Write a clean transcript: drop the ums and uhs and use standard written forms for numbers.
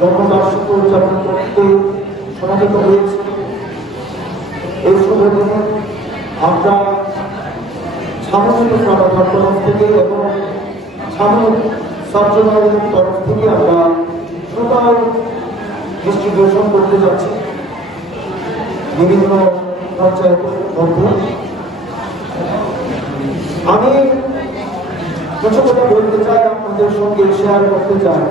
জন্মবার্ষিক উদযাপন করতে সমাবেত হয়েছে। এই শুভ দিনে আমরা সামূহিক সমাধান তরফ থেকে এবং সামূহিক ছাত্রদলের তরফ থেকে আমরা টোটাল ডিস্ট্রিবিউশন করতে যাচ্ছি বিভিন্ন পঞ্চায়েত মধ্যে। আমি কিছু কথা বলতে চাই, আপনাদের সঙ্গে শেয়ার করতে চাই।